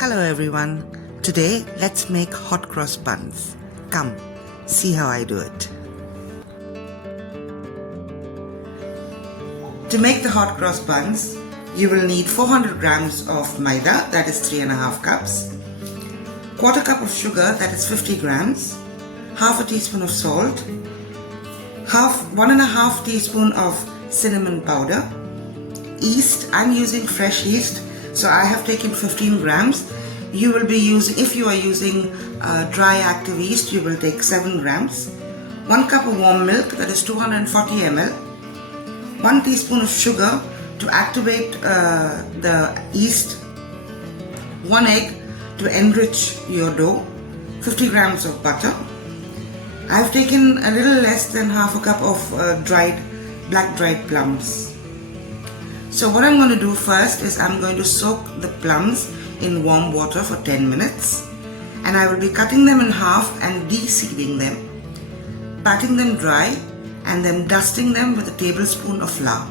Hello everyone. Today let's make hot cross buns. Come, see how I do it. To make the hot cross buns, you will need 400 grams of maida, that is 3.5 cups, quarter cup of sugar, that is 50 grams, half a teaspoon of salt, 1.5 teaspoon of cinnamon powder, yeast. I'm using fresh yeast, so I have taken 15 grams. You will be using, if you are using dry active yeast, you will take 7 grams. 1 cup of warm milk, that is 240 ml. 1 teaspoon of sugar to activate the yeast. 1 egg to enrich your dough. 50 grams of butter. I have taken a little less than half a cup of black dried plums. So what I'm going to do first is I'm going to soak the plums in warm water for 10 minutes, and I will be cutting them in half and de-seeding them, patting them dry, and then dusting them with a tablespoon of flour.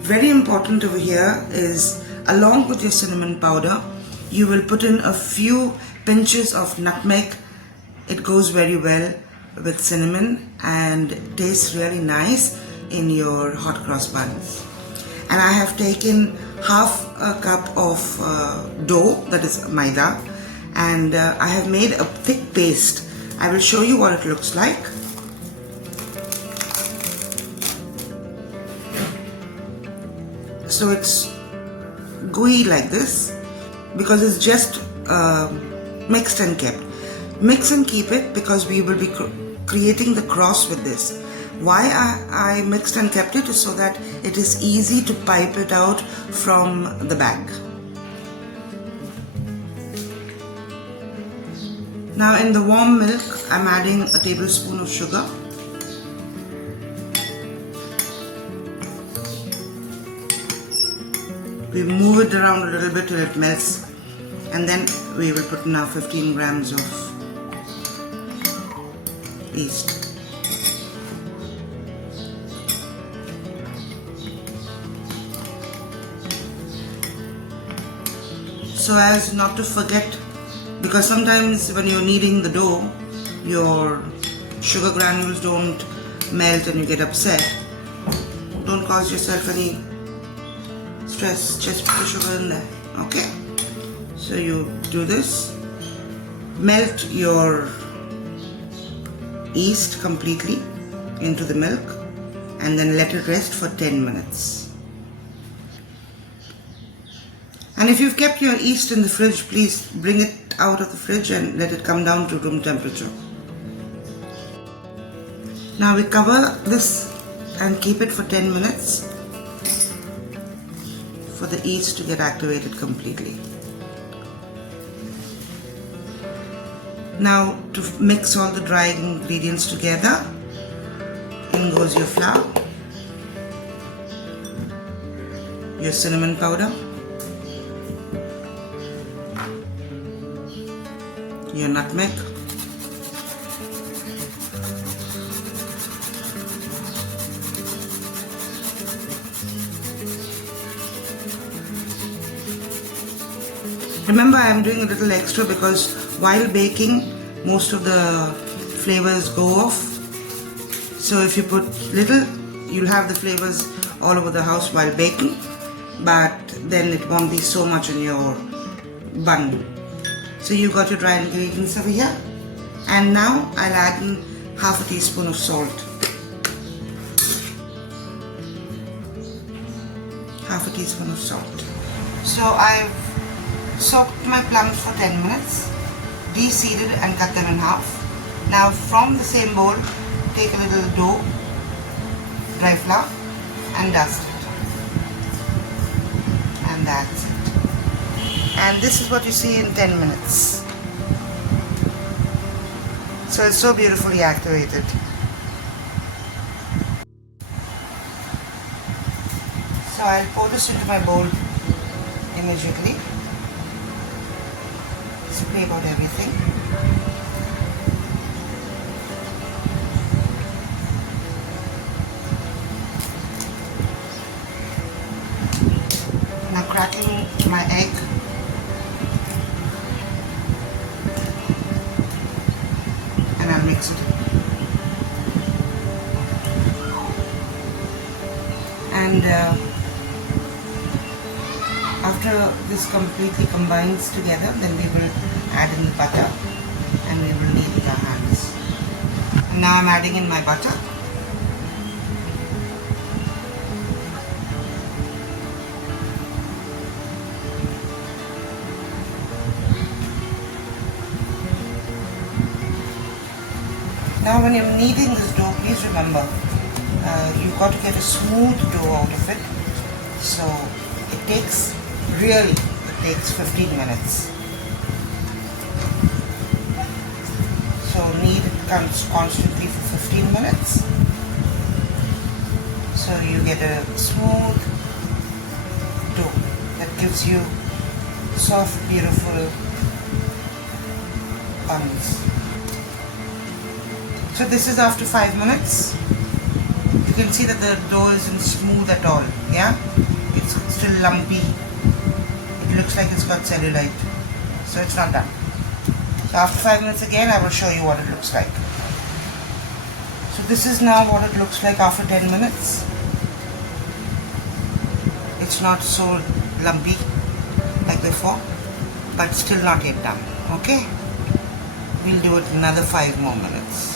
Very important over here is, along with your cinnamon powder, you will put in a few pinches of nutmeg. It goes very well with cinnamon and tastes really nice in your hot cross buns. And I have taken half a cup of dough, that is maida, and I have made a thick paste. I will show you what it looks like. So it's gooey like this because it's just mixed and kept. Mix and keep it because we will be creating the cross with this. Why I mixed and kept it is so that it is easy to pipe it out from the bag. Now in the warm milk, I'm adding a tablespoon of sugar. We move it around a little bit till it melts, and then we will put now 15 grams of yeast. So as not to forget, because sometimes when you're kneading the dough, your sugar granules don't melt and you get upset. Don't cause yourself any stress, just put the sugar in there, okay? So you do this, melt your yeast completely into the milk and then let it rest for 10 minutes. And if you've kept your yeast in the fridge, please bring it out of the fridge and let it come down to room temperature. Now we cover this and keep it for 10 minutes for the yeast to get activated completely. Now to mix all the dry ingredients together, in goes your flour, your cinnamon powder, your nutmeg, remember I am doing a little extra because while baking most of the flavors go off. So if you put little, you'll have the flavors all over the house while baking, but then it won't be so much in your bun. So you got your dry ingredients over here, and now I'll add in half a teaspoon of salt. Half a teaspoon of salt. So I've soaked my plums for 10 minutes, de-seeded and cut them in half. Now from the same bowl, take a little dough, dry flour, and dust it. And that's it. And this is what you see in 10 minutes. So it's so beautifully activated. So I'll pour this into my bowl immediately. Spray about everything. Now cracking my egg And after this completely combines together, then we will add in the butter and we will knead with our hands. And now I'm adding in my butter. Now when you're kneading this dough, please remember, you've got to get a smooth dough out of it. So it takes 15 minutes. So knead it constantly for 15 minutes. So you get a smooth dough that gives you soft, beautiful buns. So this is after 5 minutes. You can see that the dough isn't smooth at all, yeah? It's still lumpy. It looks like it's got cellulite. So it's not done. So after 5 minutes again, I will show you what it looks like. So this is now what it looks like after 10 minutes. It's not so lumpy like before, but still not yet done, okay? We'll do it another 5 more minutes.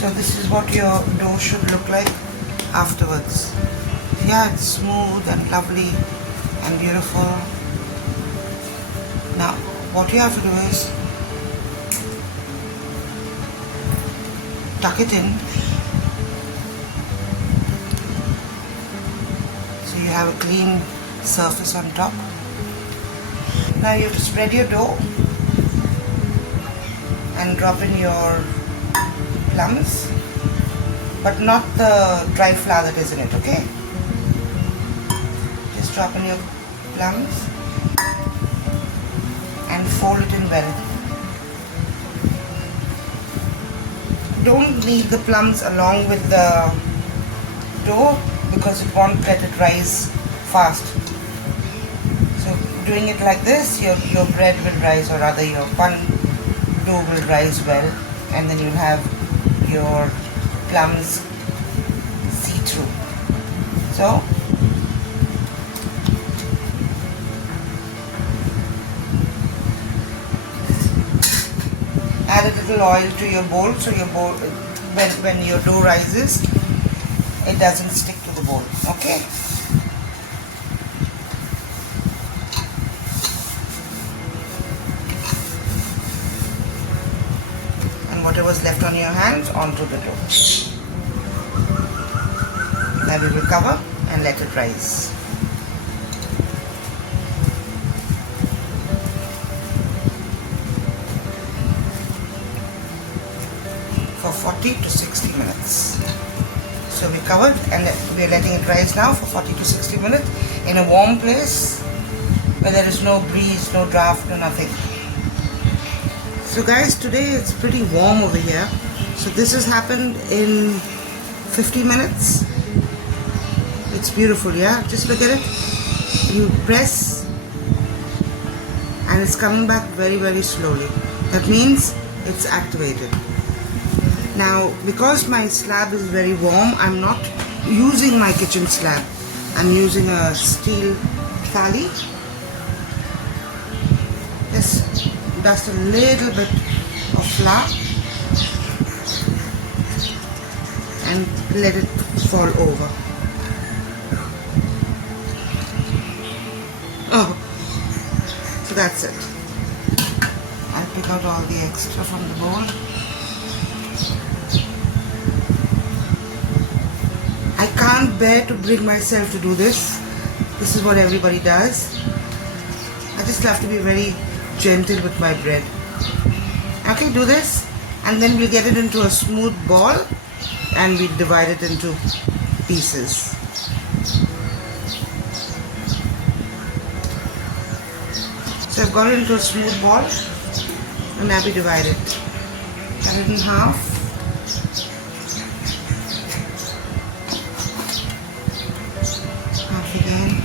So this is what your dough should look like afterwards. Yeah, it's smooth and lovely and beautiful. Now, what you have to do is tuck it in. So you have a clean surface on top. Now you have to spread your dough and drop in your plums, but not the dry flour that is in it, okay? Just drop in your plums and fold it in well. Don't knead the plums along with the dough because it won't let it rise fast. So doing it like this, your bread will rise, or rather your bun dough will rise well, and then you'll have your plums see through. So add a little oil to your bowl, so your bowl, when your dough rises, it doesn't stick to the bowl, okay? Whatever's left on your hands onto the dough. Now we will cover and let it rise. For 40 to 60 minutes. So we covered and we are letting it rise now for 40 to 60 minutes in a warm place where there is no breeze, no draft, no nothing. So guys, today it's pretty warm over here. So this has happened in 50 minutes. It's beautiful, yeah? Just look at it. You press and it's coming back very, very slowly. That means it's activated. Now, because my slab is very warm, I'm not using my kitchen slab. I'm using a steel thali. Just dust a little bit of flour and let it fall over. Oh, so that's it. I'll pick out all the extra from the bowl. I can't bear to bring myself to do this. This is what everybody does. I just have to be very gentle with my bread. Okay, do this and then we'll get it into a smooth ball and we'll divide it into pieces. So I've got it into a smooth ball and now we divide it. Cut it in half. Half again.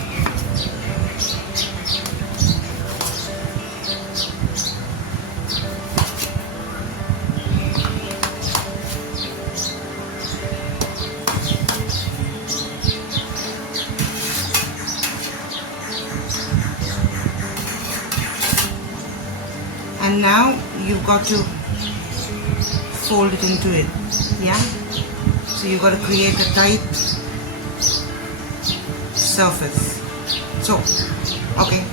now you've got to fold it into it, yeah? So you've got to create a tight surface. So, okay,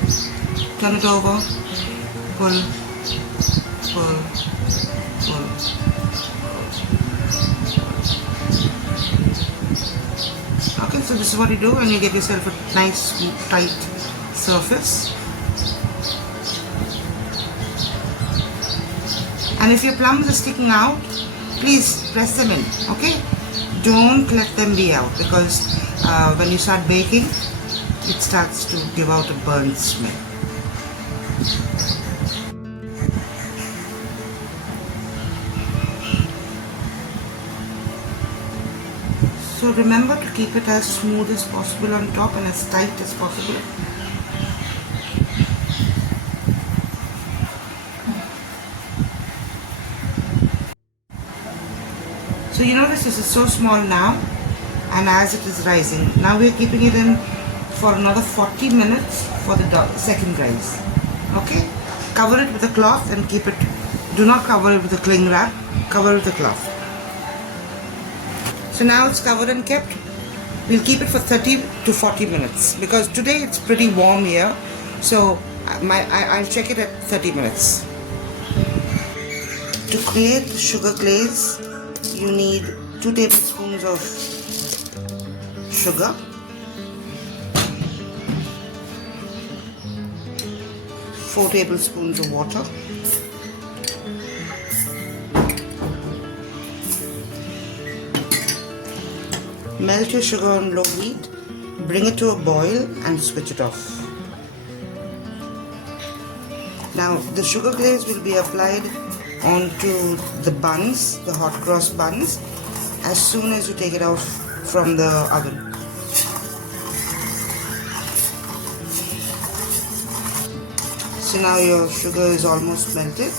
turn it over, pull, pull, pull. Okay, so this is what you do when you get yourself a nice tight surface. And if your plums are sticking out, please press them in, okay? Don't let them be out, because when you start baking, it starts to give out a burnt smell. So remember to keep it as smooth as possible on top and as tight as possible. So you notice this is so small now, and as it is rising, now we are keeping it in for another 40 minutes for the second rise. Okay? Cover it with a cloth and keep it, do not cover it with a cling wrap, cover it with a cloth. So now it's covered and kept. We'll keep it for 30 to 40 minutes because today it's pretty warm here. So I'll check it at 30 minutes. To create the sugar glaze, you need 2 tablespoons of sugar, 4 tablespoons of water, melt your sugar on low heat, bring it to a boil and switch it off. Now the sugar glaze will be applied onto the buns, the hot cross buns, as soon as you take it out from the oven. So now your sugar is almost melted.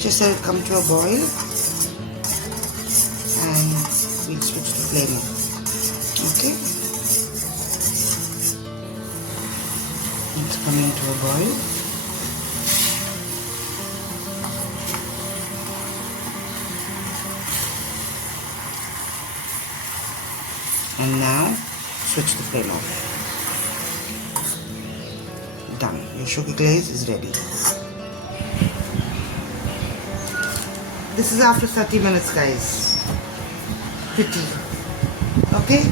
Just let it come to a boil and we'll switch the flame on. Okay? It's coming to a boil. And now switch the flame off. Done. Your sugar glaze is ready. This is after 30 minutes, guys. Pretty. Okay?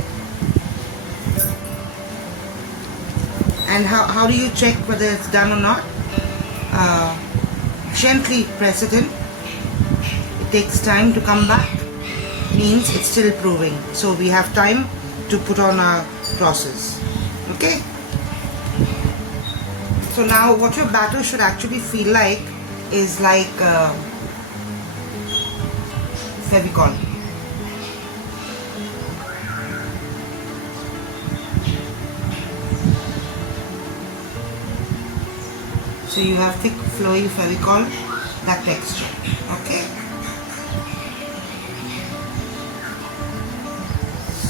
And how do you check whether it's done or not? Gently press it in. It takes time to come back. Means it's still proving. So we have time to put on our process. Okay? So now what your batter should actually feel like is like Fevicol. So you have thick flowy Fevicol, that texture. Okay?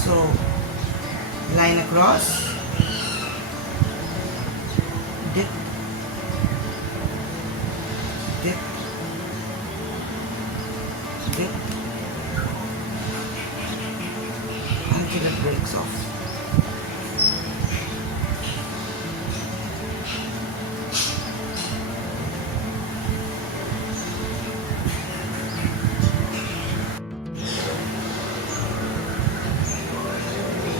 So line across, dip, dip, dip, until it breaks off.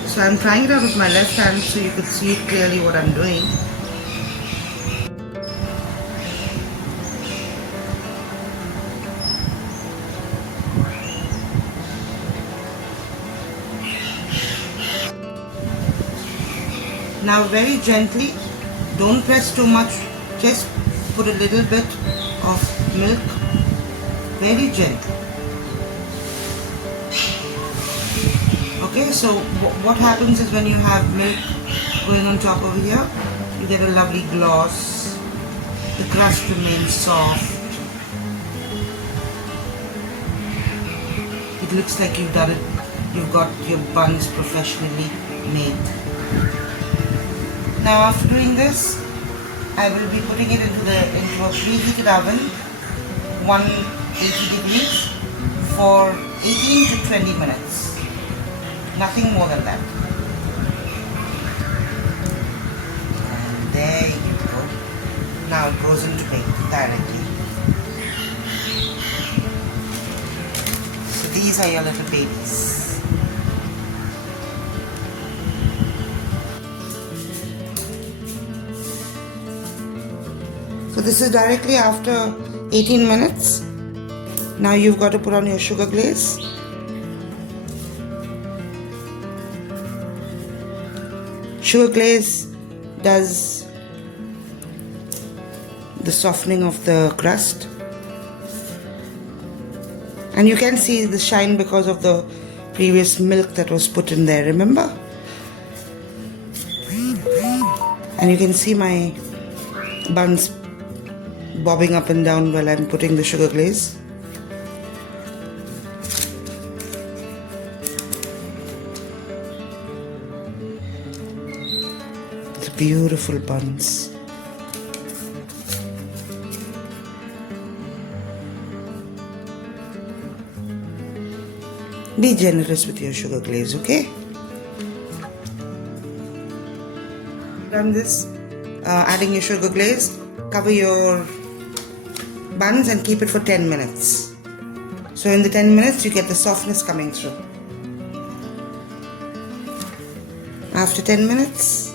So I'm trying it out with my left hand so you could see clearly what I'm doing. Now very gently, don't press too much, just put a little bit of milk, very gentle. Okay, so what happens is when you have milk going on top over here, you get a lovely gloss, the crust remains soft, it looks like you've done it, you've got your buns professionally made. Now after doing this, I will be putting it into a preheated oven, 180 degrees, for 18 to 20 minutes. Nothing more than that. And there you go. Now it goes into bake directly. So these are your little babies. So this is directly after 18 minutes. Now you've got to put on your sugar glaze. Sugar glaze does the softening of the crust. And you can see the shine because of the previous milk that was put in there, remember? And you can see my buns bobbing up and down while I'm putting the sugar glaze. The beautiful buns. Be generous with your sugar glaze, okay? Done this, adding your sugar glaze, cover your buns and keep it for 10 minutes. So in the 10 minutes you get the softness coming through. After 10 minutes,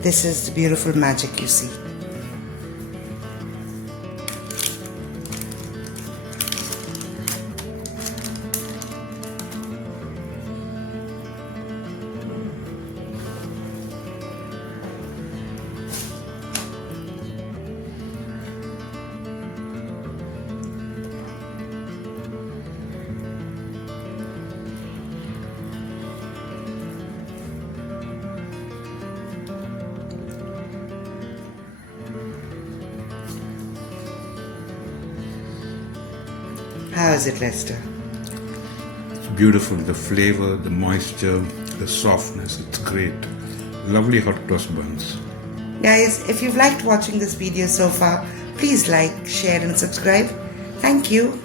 this is the beautiful magic you see. How is it, Lester? It's beautiful. The flavor, the moisture, the softness. It's great. Lovely hot cross buns. Guys, if you've liked watching this video so far, please like, share and subscribe. Thank you.